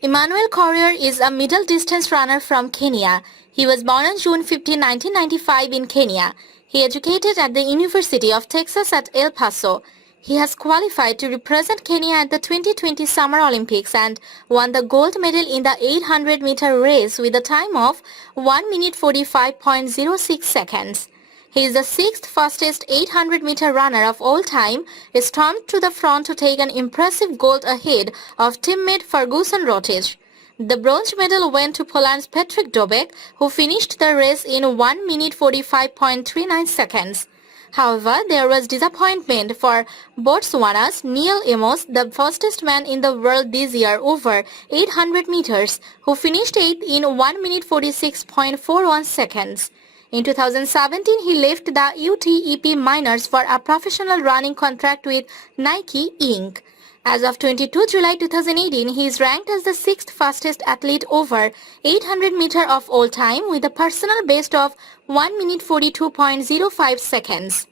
Emmanuel Korir is a middle distance runner from Kenya. He was born on June 15, 1995 in Kenya. He educated at the University of Texas at El Paso. He has qualified to represent Kenya at the 2020 Summer Olympics and won the gold medal in the 800-meter race with a time of 1 minute 45.06 seconds. He is the sixth fastest 800-meter runner of all time, stormed to the front to take an impressive gold ahead of teammate Ferguson Rotich. The bronze medal went to Poland's Patrick Dobek, who finished the race in 1 minute 45.39 seconds. However, there was disappointment for Botswana's Neil Amos, the fastest man in the world this year over 800 meters, who finished 8th in 1 minute 46.41 seconds. In 2017, he left the UTEP Miners for a professional running contract with Nike Inc. As of 22 July 2018, he is ranked as the sixth fastest athlete over 800 meter of all time with a personal best of 1 minute 42.05 seconds.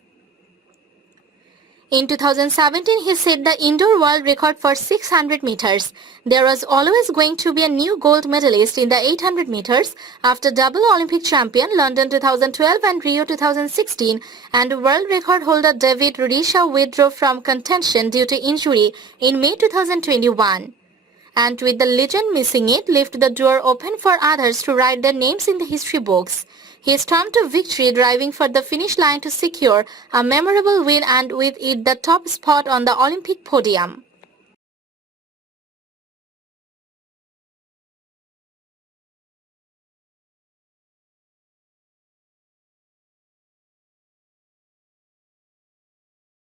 In 2017, he set the indoor world record for 600 meters. There was always going to be a new gold medalist in the 800 meters after double Olympic champion London 2012 and Rio 2016, and world record holder David Rudisha withdrew from contention due to injury in May 2021. And with the legend missing it, left the door open for others to write their names in the history books. He stormed to victory, driving for the finish line to secure a memorable win and with it the top spot on the Olympic podium.